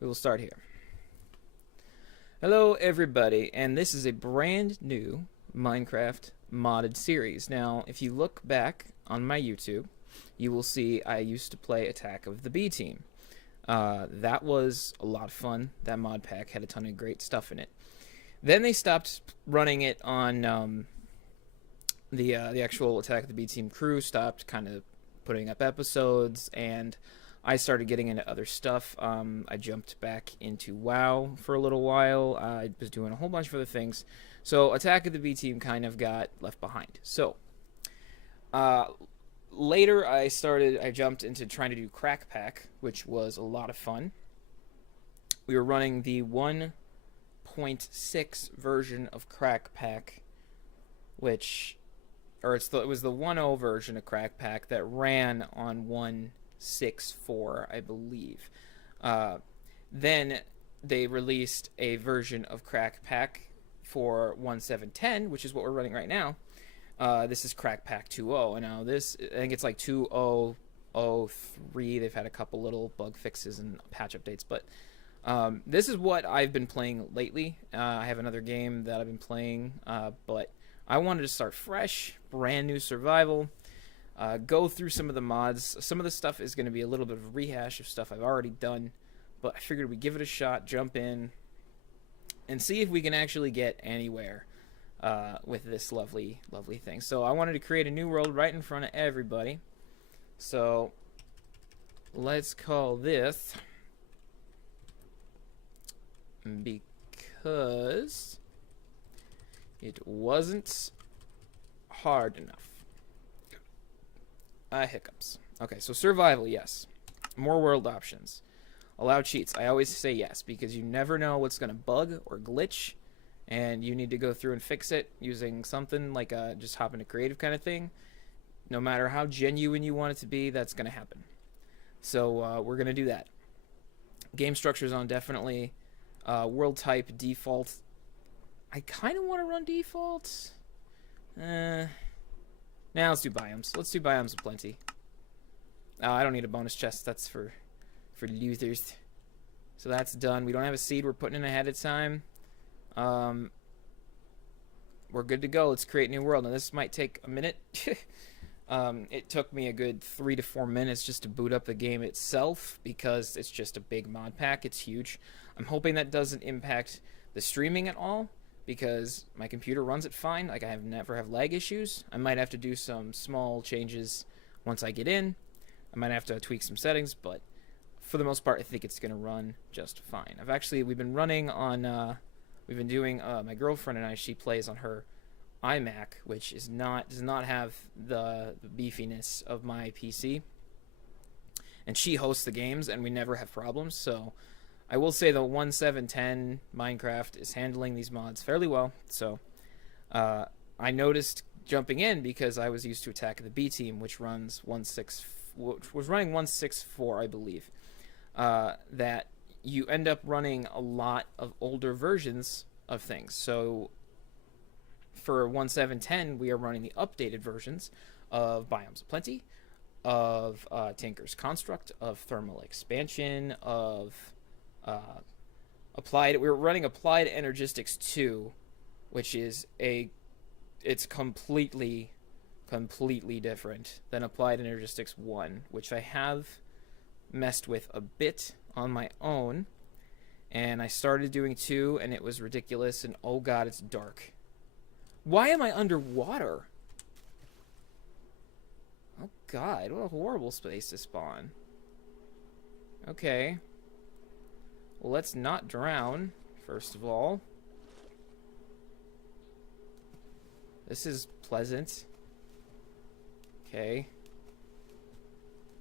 We will start here. Hello, everybody, and this is a brand new Minecraft modded series. Now, if you look back on my YouTube, you will see I used to play Attack of the B Team. That was a lot of fun. That mod pack had a ton of great stuff in it. Then they stopped running it on the actual Attack of the B Team crew. Stopped kind of putting up episodes, and I started getting into other stuff. I jumped back into WoW for a little while. I was doing a whole bunch of other things. So Attack of the B Team kind of got left behind. So later I jumped into trying to do Crack Pack, which was a lot of fun. We were running the 1.6 version of Crack Pack, it was the 1.0 version of Crack Pack that ran on 1.6.4, I believe. Then they released a version of Crack Pack for 1.7.10, which is what we're running right now. This is Crack Pack 2.0, and now I think it's like 2.0.03. They've had a couple little bug fixes and patch updates, but this is what I've been playing lately. I have another game that I've been playing, but I wanted to start fresh, brand new survival, go through some of the mods. Some of the stuff is going to be a little bit of a rehash of stuff I've already done, but I figured we'd give it a shot, jump in, and see if we can actually get anywhere with this lovely, lovely thing. So I wanted to create a new world right in front of everybody. So let's call this, because it wasn't hard enough. Hiccups. Okay, so survival, yes. More world options. Allow cheats. I always say yes, because you never know what's going to bug or glitch, and you need to go through and fix it using something like just hop into creative kind of thing. No matter how genuine you want it to be, that's going to happen. So we're going to do that. Game structure zone, definitely. World type, default. I kind of want to run default. Now let's do biomes. Let's do biomes aplenty. I don't need a bonus chest. That's for losers. So that's done. We don't have a seed. We're putting in ahead of time. We're good to go. Let's create a new world. Now this might take a minute. It took me a good 3 to 4 minutes just to boot up the game itself, because it's just a big mod pack. It's huge. I'm hoping that doesn't impact the streaming at all, because my computer runs it fine. Like, I never have lag issues. I might have to do some small changes once I get in. I might have to tweak some settings, but for the most part, I think it's going to run just fine. We've been running on, we've been doing, my girlfriend and I, she plays on her iMac, which does not have the beefiness of my PC. And she hosts the games, and we never have problems, so I will say the 1.7.10 Minecraft is handling these mods fairly well. So I noticed jumping in, because I was used to Attack of the B Team, which running 1.6.4, I believe, that you end up running a lot of older versions of things. So for 1.7.10, we are running the updated versions of Biomes Aplenty, of Tinker's Construct, of Thermal Expansion, of we were running Applied Energistics 2, which is it's completely different than Applied Energistics 1, which I have messed with a bit on my own, and I started doing 2, and it was ridiculous, and oh god, it's dark. Why am I underwater? Oh god, what a horrible space to spawn. Okay. Well, let's not drown, first of all. This is pleasant. Okay.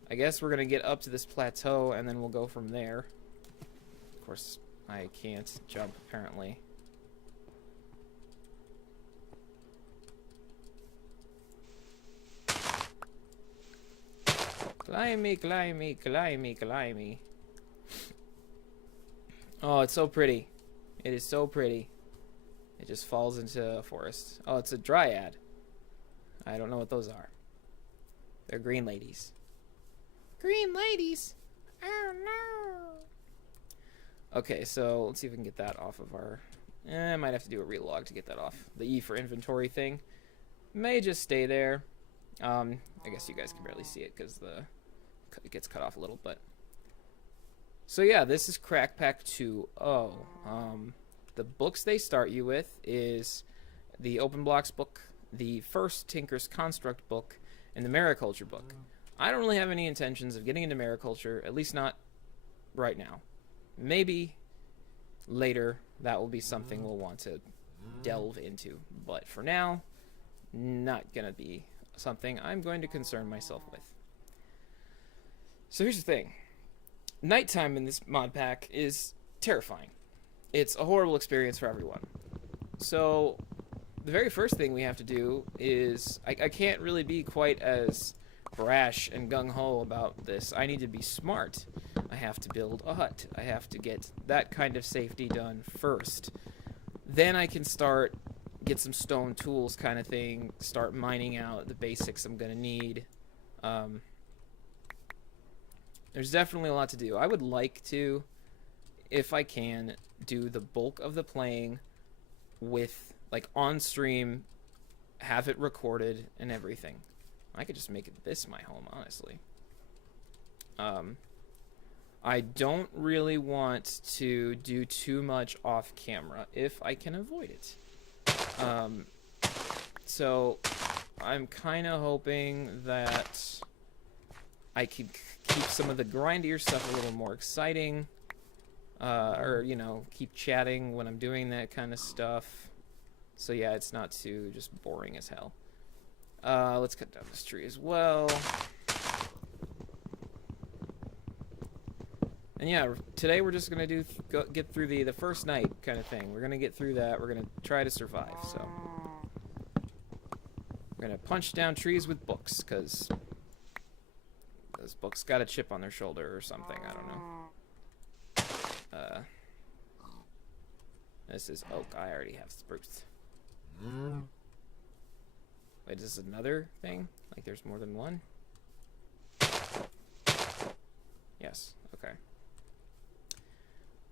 I guess we're going to get up to this plateau, and then we'll go from there. Of course, I can't jump, apparently. Climby, climby, climby, climby. Oh, it's so pretty. It is so pretty. It just falls into a forest. Oh, it's a dryad. I don't know what those are. They're green ladies. Green ladies! Oh no! Okay, so let's see if we can get that off of our... I might have to do a relog to get that off. The E for inventory thing may just stay there. I guess you guys can barely see it because it gets cut off a little, but... So yeah, this is Crack Pack 2.0. The books they start you with is the Open Blocks book, the first Tinker's Construct book, and the Mariculture book. I don't really have any intentions of getting into Mariculture, at least not right now. Maybe later that will be something we'll want to delve into, but for now, not gonna be something I'm going to concern myself with. So here's the thing. Nighttime in this mod pack is terrifying. It's a horrible experience for everyone. So the very first thing we have to do is I can't really be quite as brash and gung-ho about this. I need to be smart. I have to build a hut. I have to get that kind of safety done first. Then I can get some stone tools kind of thing, start mining out the basics I'm gonna need. There's definitely a lot to do. I would like to, if I can, do the bulk of the playing with, like, on stream, have it recorded and everything. I could just make this my home, honestly. I don't really want to do too much off camera if I can avoid it. So I'm kind of hoping that I could keep some of the grindier stuff a little more exciting, or, you know, keep chatting when I'm doing that kind of stuff. So yeah, it's not too just boring as hell. Let's cut down this tree as well. And yeah, today we're just gonna get through the first night kind of thing. We're gonna get through that. We're gonna try to survive. So we're gonna punch down trees with books, because those books got a chip on their shoulder or something. I don't know. This is oak. I already have spruce. Wait, is this another thing? Like there's more than one? Yes. Okay.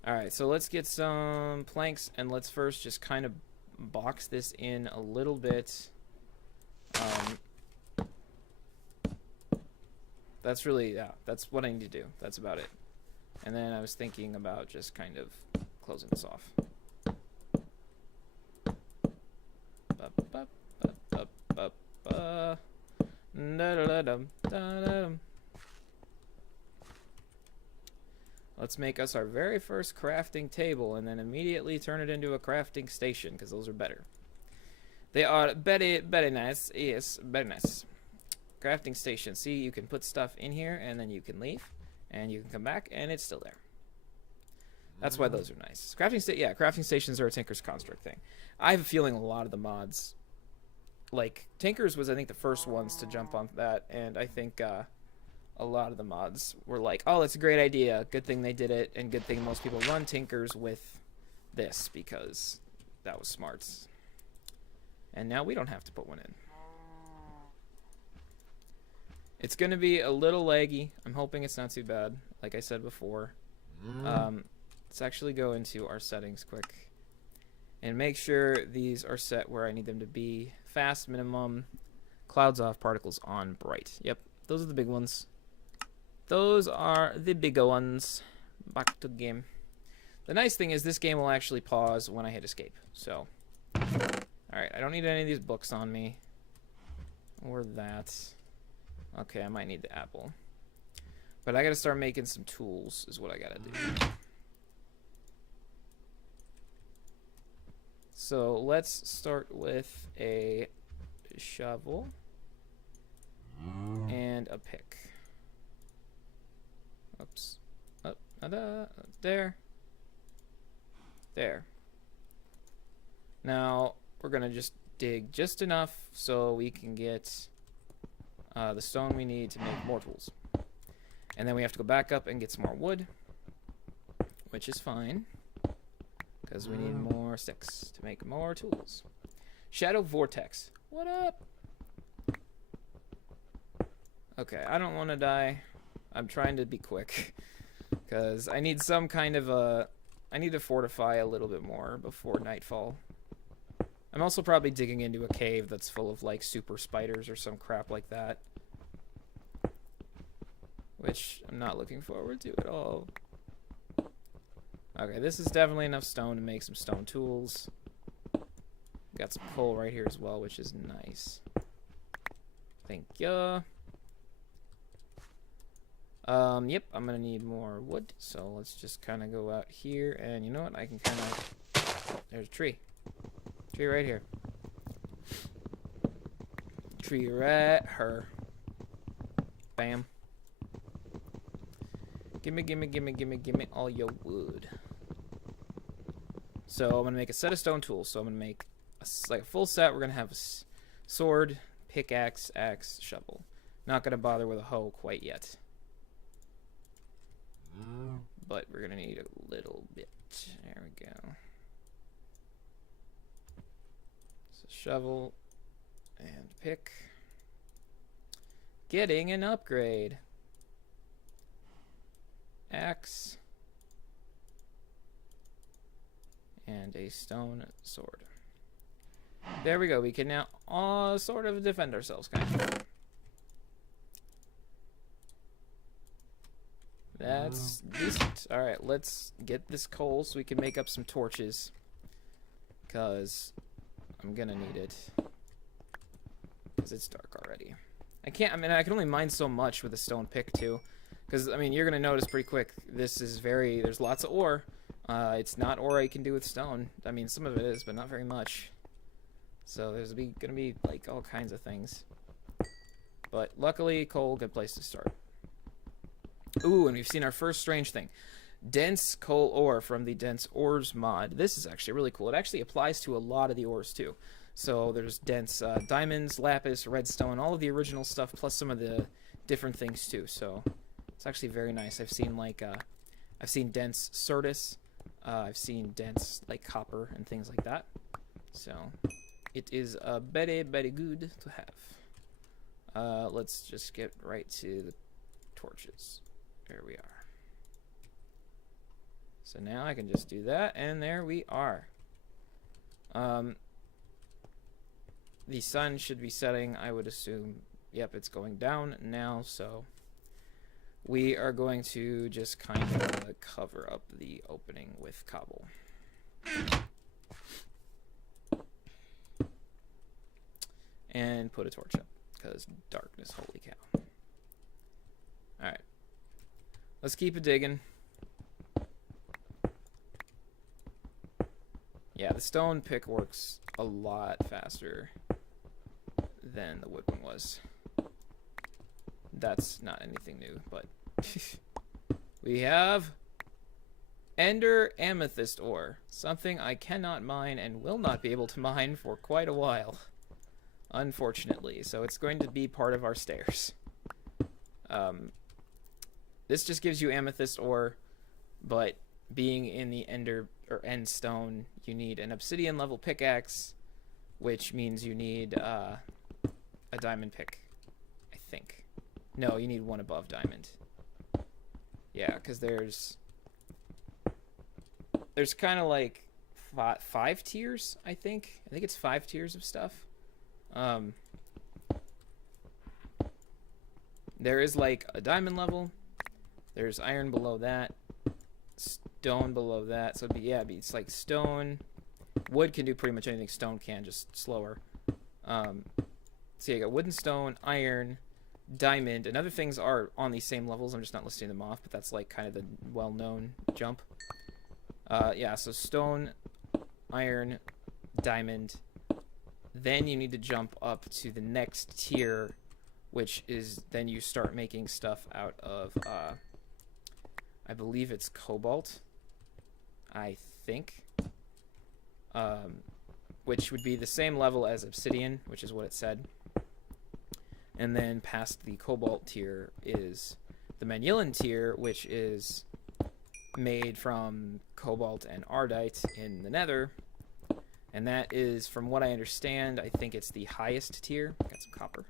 Alright, so let's get some planks, and let's first just kind of box this in a little bit. That's really, yeah, that's what I need to do. That's about it. And then I was thinking about just kind of closing this off. Let's make us our very first crafting table and then immediately turn it into a crafting station, because those are better. They are very, very nice. Yes, very nice. Crafting station. See, you can put stuff in here and then you can leave and you can come back and it's still there. That's why those are nice. Crafting stations are a Tinker's Construct thing. I have a feeling a lot of the mods, like Tinker's was I think the first ones to jump on that, and I think a lot of the mods were like, oh, that's a great idea. Good thing they did it, and good thing most people run Tinkers with this, because that was smart. And now we don't have to put one in. It's going to be a little laggy. I'm hoping it's not too bad, like I said before. Let's actually go into our settings quick and make sure these are set where I need them to be. Fast, minimum, clouds off, particles on, bright. Yep, those are the big ones. Those are the bigger ones. Back to the game. The nice thing is this game will actually pause when I hit escape. So, alright, I don't need any of these books on me. Or that. Okay, I might need the apple. But I gotta start making some tools, is what I gotta do. So, let's start with a shovel and a pick. Oops. Up, there. There. Now, we're gonna just dig just enough so we can get the stone we need to make more tools. And then we have to go back up and get some more wood, which is fine, because we need more sticks to make more tools. Shadow Vortex. What up? Okay, I don't want to die. I'm trying to be quick, because I need some kind of a I need to fortify a little bit more before nightfall. I'm also probably digging into a cave that's full of, like, super spiders or some crap like that. Which I'm not looking forward to at all. Okay, this is definitely enough stone to make some stone tools. Got some coal right here as well, which is nice. Thank ya. Yep, I'm gonna need more wood, so let's just kind of go out here, and you know what? I can kind of... There's a tree. Tree right here. Tree right here. Bam. Gimme, gimme, gimme, gimme, gimme all your wood. So I'm gonna make a set of stone tools. So I'm gonna make like a full set. We're gonna have a sword, pickaxe, axe, shovel. Not gonna bother with a hoe quite yet. But we're gonna need a little bit. There we go. So shovel and pick. Getting an upgrade. Axe. And a stone sword. There we go. We can now sort of defend ourselves, kind of. That's decent. Alright, let's get this coal so we can make up some torches. Because I'm gonna need it. Because it's dark already. I can only mine so much with a stone pick, too. Because, I mean, you're gonna notice pretty quick, there's lots of ore. It's not ore I can do with stone. I mean, some of it is, but not very much. So there's gonna be, like, all kinds of things. But luckily, coal, good place to start. Ooh, and we've seen our first strange thing. Dense coal ore from the Dense Ores mod. This is actually really cool. It actually applies to a lot of the ores, too. So there's dense diamonds, lapis, redstone, all of the original stuff, plus some of the different things, too. So it's actually very nice. I've seen, like, I've seen dense Certus. I've seen dense, like, copper and things like that. So it is very, very good to have. Let's just get right to the torches. There we are. So now I can just do that, and there we are. The sun should be setting, I would assume. Yep, it's going down now, so we are going to just kind of cover up the opening with cobble. And put a torch up, because darkness, holy cow. Alright. Let's keep it digging. Yeah, the stone pick works a lot faster than the wood one was. That's not anything new, but we have Ender Amethyst ore. Something I cannot mine and will not be able to mine for quite a while. Unfortunately. So it's going to be part of our stairs. This just gives you amethyst ore, but being in the ender or end stone, you need an obsidian level pickaxe, which means you need a diamond pick, I think. No, you need one above diamond. Yeah, because there's kind of like five tiers, I think. I think it's 5 tiers of stuff. There is like a diamond level. There's iron below that. Stone below that. So it's like stone. Wood can do pretty much anything stone can, just slower. So you got wood and stone, iron, diamond, and other things are on these same levels. I'm just not listing them off, but that's like kind of the well-known jump. Yeah, so stone, iron, diamond. Then you need to jump up to the next tier, which is then you start making stuff out of, I believe it's cobalt, I think. Which would be the same level as obsidian, which is what it said. And then past the cobalt tier is the Manillan tier, which is made from cobalt and ardite in the nether. And that is, from what I understand, I think it's the highest tier. Got some copper.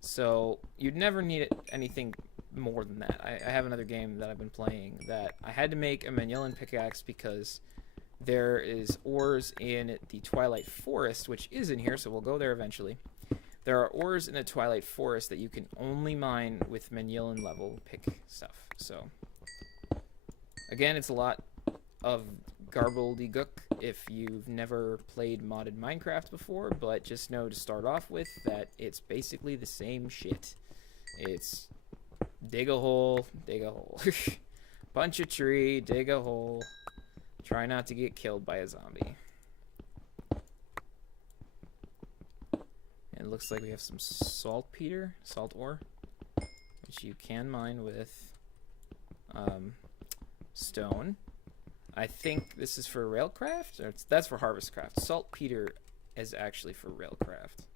So you'd never need anything more than that. I have another game that I've been playing that I had to make a Manillan pickaxe because there is ores in the Twilight Forest, which is in here, so we'll go there eventually. There are ores in the Twilight Forest that you can only mine with Manillan level pick stuff. So, again, it's a lot of garbledy-gook if you've never played modded Minecraft before, but just know to start off with that it's basically the same shit. It's dig a hole, punch a tree, dig a hole, try not to get killed by a zombie. And it looks like we have some saltpeter, salt ore, which you can mine with stone. I think this is for railcraft, or that's for harvestcraft. Saltpeter is actually for railcraft.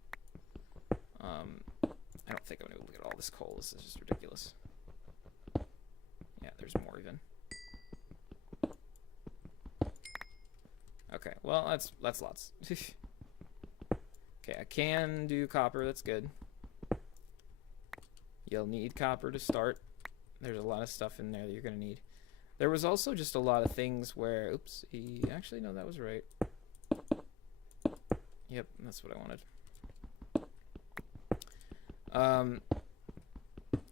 I don't think I'm gonna look at all this coal. This is just ridiculous. Yeah, there's more even. Okay, well that's lots. Okay, I can do copper. That's good. You'll need copper to start. There's a lot of stuff in there that you're gonna need. There was also just a lot of things where, oops, actually, no, that was right. Yep, that's what I wanted.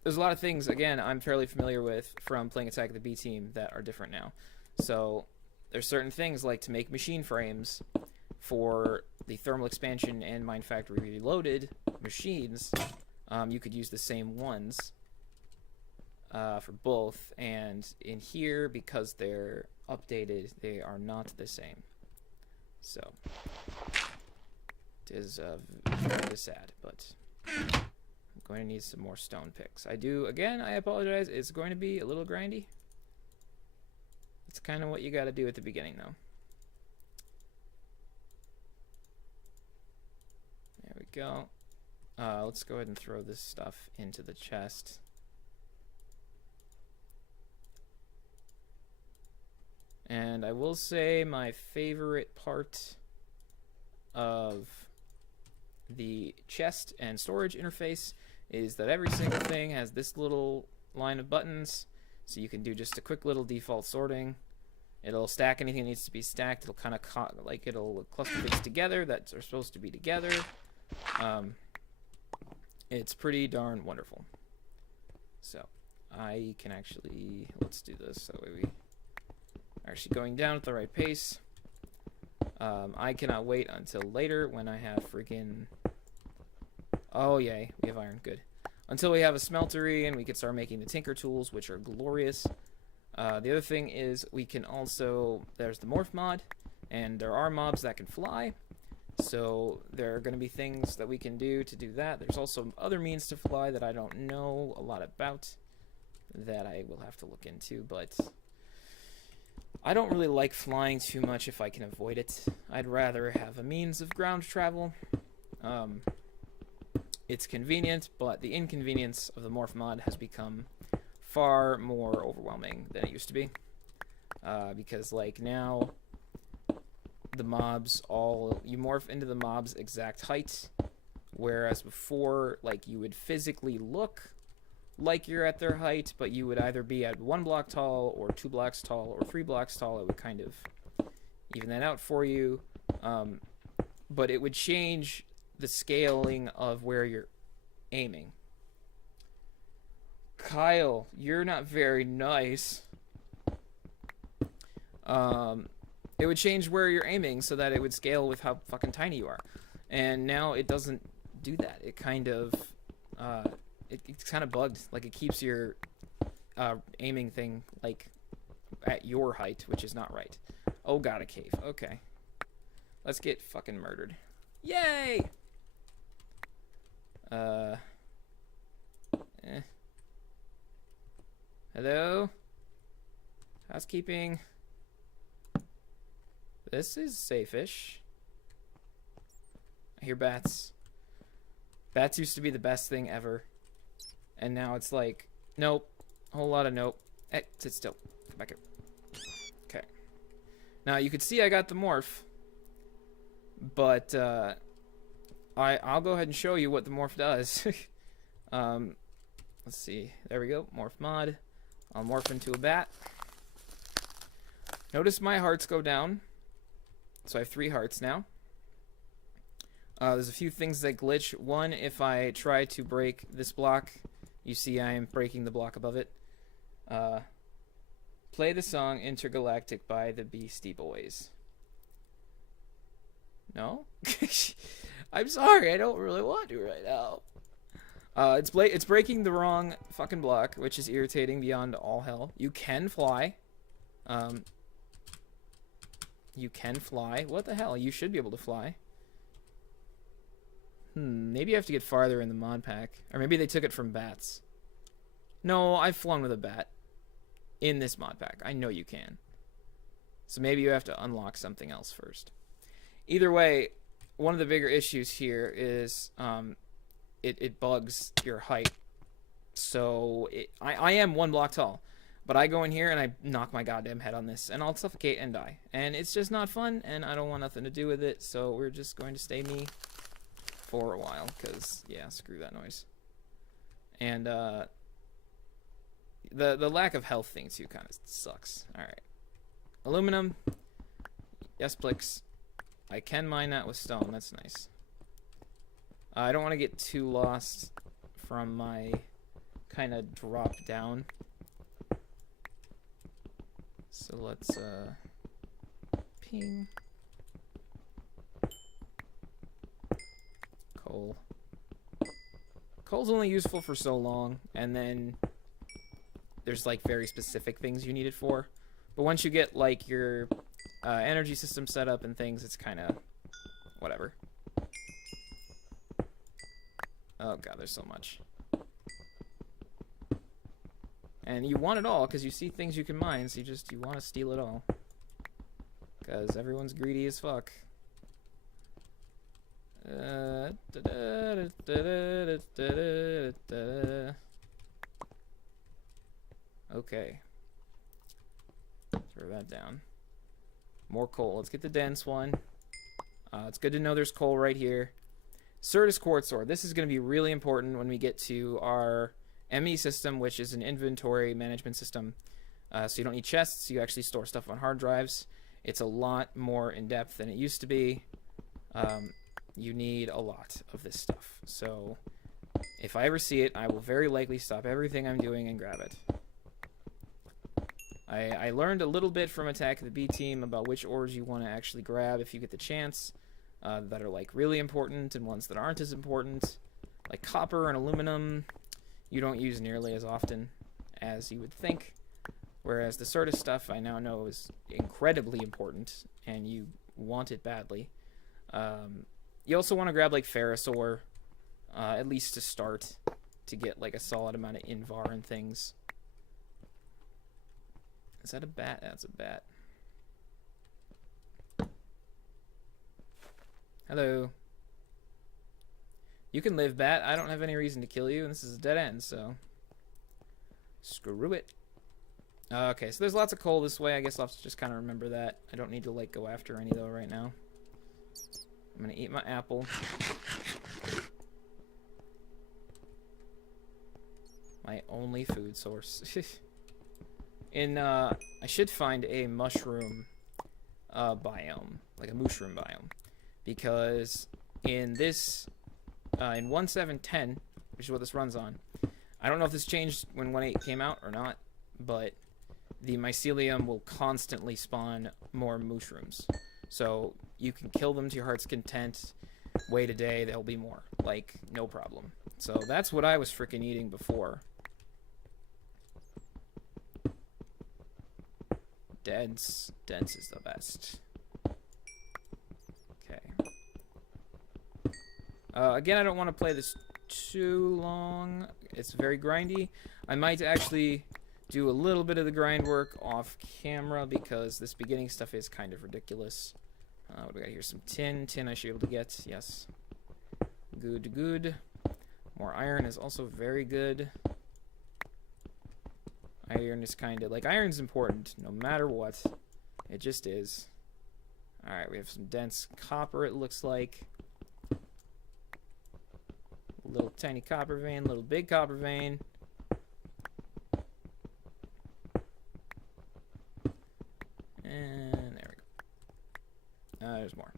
There's a lot of things, again, I'm fairly familiar with from playing Attack of the B Team that are different now. So there's certain things like to make machine frames for the Thermal Expansion and Mine Factory Reloaded machines. You could use the same ones. For both, and in here, because they're updated, they are not the same. So it is very sad, but I'm going to need some more stone picks. I apologize, it's going to be a little grindy. It's kind of what you got to do at the beginning, though. There we go. Let's go ahead and throw this stuff into the chest. And I will say my favorite part of the chest and storage interface is that every single thing has this little line of buttons, so you can do just a quick little default sorting. It'll stack anything that needs to be stacked. It'll kind of it'll cluster things together that are supposed to be together. It's pretty darn wonderful. So I can actually, let's do this that way we actually going down at the right pace. I cannot wait until later when I have freaking... Oh, yay. We have iron. Good. Until we have a smeltery and we can start making the tinker tools, which are glorious. The other thing is we can also... There's the morph mod, and there are mobs that can fly. So there are going to be things that we can do to do that. There's also other means to fly that I don't know a lot about that I will have to look into, but... I don't really like flying too much if I can avoid it. I'd rather have a means of ground travel. It's convenient, but the inconvenience of the morph mod has become far more overwhelming than it used to be. Because, like, now the mobs you morph into the mob's exact height, whereas before, like, you would physically look like you're at their height, but you would either be at 1 block tall or 2 blocks tall or 3 blocks tall. It would kind of even that out for you, but it would change the scaling of where you're aiming. Kyle, you're not very nice. It would change where you're aiming so that it would scale with how fucking tiny you are, and now it doesn't do that. It kind of it's kind of bugged. Like, it keeps your aiming thing like at your height, which is not right. Oh god, a cave. Okay, let's get fucking murdered. Yay! Hello? Housekeeping. This is safe-ish. I hear bats. Bats used to be the best thing ever. And now it's like, nope. A whole lot of nope. Hey, sit still. Come back here. Okay. Now, you can see I got the morph. But, I'll go ahead and show you what the morph does. Let's see. There we go. Morph mod. I'll morph into a bat. Notice my hearts go down. So I have 3 hearts now. There's a few things that glitch. One, if I try to break this block, you see I am breaking the block above it. Play the song Intergalactic by the Beastie Boys. No? I'm sorry, I don't really want to right now. It's breaking the wrong fucking block, which is irritating beyond all hell. You can fly. You can fly. What the hell? You should be able to fly. Maybe I have to get farther in the mod pack. Or maybe they took it from bats. No, I've flown with a bat. In this mod pack. I know you can. So maybe you have to unlock something else first. Either way, one of the bigger issues here is it bugs your height. So I am 1 block tall. But I go in here and I knock my goddamn head on this. And I'll suffocate and die. And it's just not fun. And I don't want nothing to do with it. So we're just going to stay me for a while, because yeah, screw that noise. And the lack of health thing too kind of sucks. All right, aluminum, yes, Plix. I can mine that with stone. That's nice. I don't want to get too lost from my kind of drop down. So let's ping. Coal. Coal's only useful for so long, and then there's like very specific things you need it for. But once you get like your energy system set up and things, it's kind of whatever. Oh god, there's so much. And you want it all because you see things you can mine, so you want to steal it all. Because everyone's greedy as fuck. Okay. Throw that down. More coal. Let's get the dense one. It's good to know there's coal right here. Certus Quartz Ore. This is going to be really important when we get to our ME system, which is an inventory management system. So you don't need chests. You actually store stuff on hard drives. It's a lot more in-depth than it used to be. You need a lot of this stuff. So if I ever see it, I will very likely stop everything I'm doing and grab it. I learned a little bit from Attack of the B Team about which ores you want to actually grab if you get the chance, that are like really important and ones that aren't as important. Like copper and aluminum, you don't use nearly as often as you would think. Whereas the Certus stuff I now know is incredibly important and you want it badly. You also want to grab like ferrous ore, at least to start, to get like a solid amount of Invar and things. Is that a bat? That's a bat. Hello. You can live, bat. I don't have any reason to kill you, and this is a dead end, so screw it. Okay, so there's lots of coal this way. I guess I'll just kind of remember that. I don't need to like go after any though right now. I'm gonna eat my apple. My only food source. I should find a mushroom biome, like a mushroom biome, because in this, in 1.7.10, which is what this runs on, I don't know if this changed when 1.8 came out or not, but the mycelium will constantly spawn more mushrooms. So you can kill them to your heart's content. Wait a day, there'll be more. Like, no problem. So that's what I was freaking eating before. Dense is the best. Okay. Again, I don't want to play this too long. It's very grindy. I might actually do a little bit of the grind work off camera because this beginning stuff is kind of ridiculous. What do we got here? Some tin. Tin I should be able to get. Yes. Good, good. More iron is also very good. Iron is kind of like, iron's important no matter what. It just is. Alright, we have some dense copper, it looks like. Little tiny copper vein, little big copper vein. And there we go. There's more.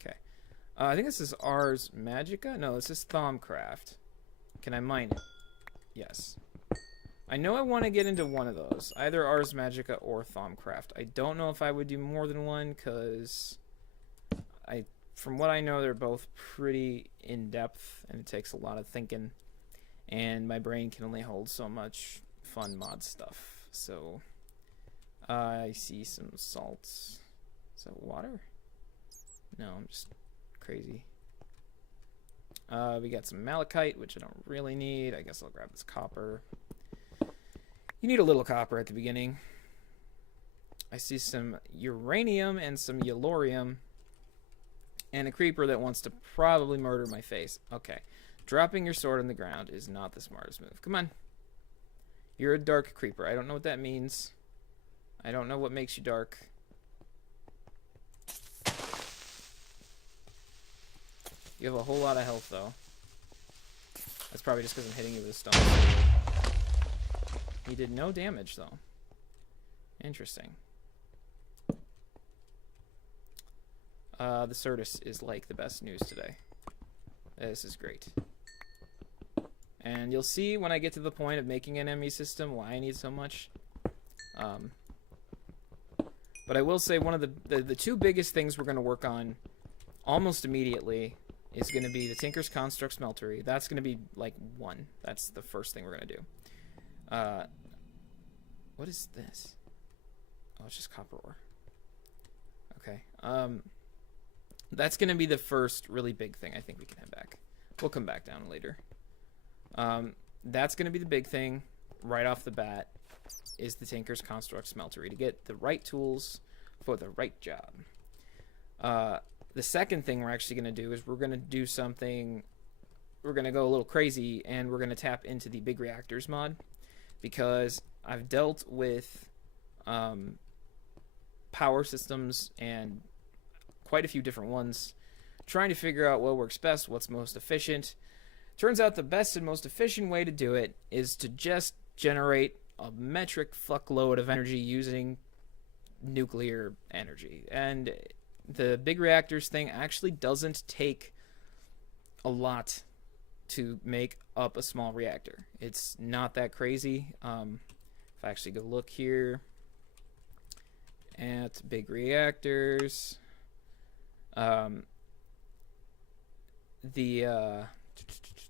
Okay. I think this is Ars Magica. No, this is Thaumcraft. Can I mine it? Yes. I know I want to get into one of those. Either Ars Magica or Thaumcraft. I don't know if I would do more than one, because from what I know, they're both pretty in-depth, and it takes a lot of thinking. And my brain can only hold so much fun mod stuff. So, I see some salts. Is that water? No, I'm just crazy. We got some malachite, which I don't really need. I guess I'll grab this copper. You need a little copper at the beginning. I see some uranium and some yellorium. And a creeper that wants to probably murder my face. Okay. Dropping your sword on the ground is not the smartest move. Come on. You're a dark creeper. I don't know what that means. I don't know what makes you dark. You have a whole lot of health, though. That's probably just because I'm hitting you with a stone. He did no damage, though. Interesting. The Certus is like the best news today. This is great. And you'll see when I get to the point of making an ME system why I need so much. But I will say one of the two biggest things we're going to work on almost immediately is going to be the Tinker's Construct Smeltery. That's going to be like one. That's the first thing we're going to do. What is this? Oh, it's just copper ore. Okay. That's going to be the first really big thing I think we can head back. We'll come back down later. That's going to be the big thing right off the bat is the Tinker's Construct Smeltery to get the right tools for the right job. The second thing we're actually going to do is we're going to do something, we're going to go a little crazy, and we're going to tap into the Big Reactors mod, because I've dealt with power systems and quite a few different ones, trying to figure out what works best, what's most efficient. Turns out the best and most efficient way to do it is to just generate a metric fuckload of energy using nuclear energy. And the Big Reactors thing actually doesn't take a lot to make up a small reactor. It's not that crazy. If I actually go look here at Big Reactors,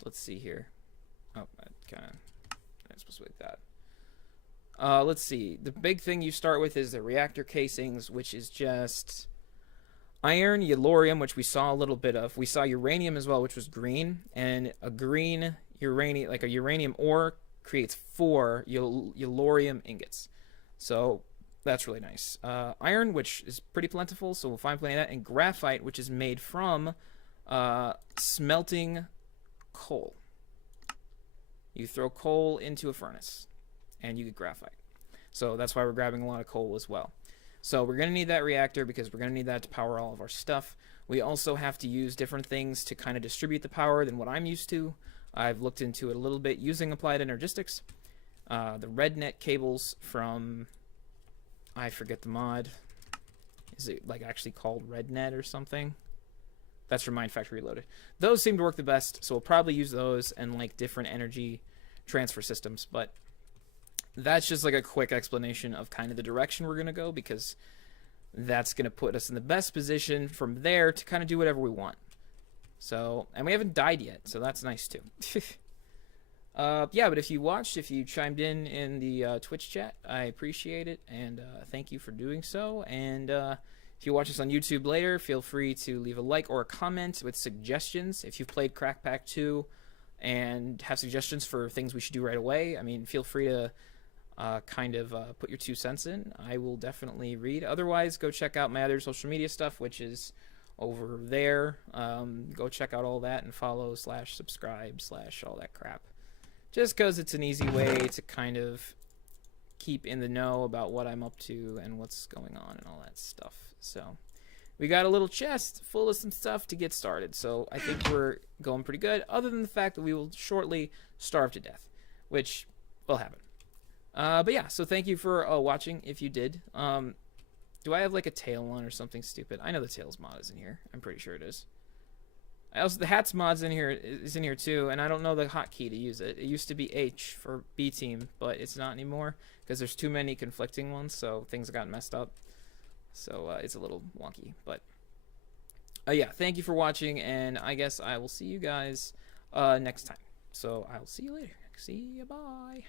let's see here. Oh, I'm supposed to like that. Let's see. The big thing you start with is the reactor casings, which is just iron, yellorium, which we saw a little bit of. We saw uranium as well, which was green, and a green uranium, like a uranium ore, creates 4 yellorium ingots. So that's really nice. Iron, which is pretty plentiful, so we'll find plenty of that, and graphite, which is made from smelting coal. You throw coal into a furnace, and you get graphite. So that's why we're grabbing a lot of coal as well. So we're going to need that reactor because we're going to need that to power all of our stuff. We also have to use different things to kind of distribute the power than what I'm used to. I've looked into it a little bit using Applied Energistics. The RedNet cables from, I forget the mod. Is it like actually called RedNet or something? That's from Mindfactory Reloaded. Those seem to work the best, so we'll probably use those and like different energy transfer systems. But that's just like a quick explanation of kind of the direction we're going to go, because that's going to put us in the best position from there to kind of do whatever we want. So, and we haven't died yet, so that's nice too. Yeah, but if you watched, if you chimed in the Twitch chat, I appreciate it, and thank you for doing so. And if you watch this on YouTube later, feel free to leave a like or a comment with suggestions. If you've played Crack Pack 2 and have suggestions for things we should do right away, I mean, feel free to put your 2 cents in. I will definitely read. Otherwise, go check out my other social media stuff, which is over there. Go check out all that and follow / subscribe / all that crap. Just because it's an easy way to kind of keep in the know about what I'm up to and what's going on and all that stuff. So we got a little chest full of some stuff to get started. So I think we're going pretty good, other than the fact that we will shortly starve to death, which will happen. But yeah, so thank you for watching. If you did, do I have like a tail one or something stupid? I know the tails mod is in here. I'm pretty sure it is. I also, the hats mod's in here is in here too, and I don't know the hotkey to use it. It used to be H for B team, but it's not anymore because there's too many conflicting ones, so things got messed up. So it's a little wonky, but yeah, thank you for watching, and I guess I will see you guys next time. So I'll see you later. See you, bye.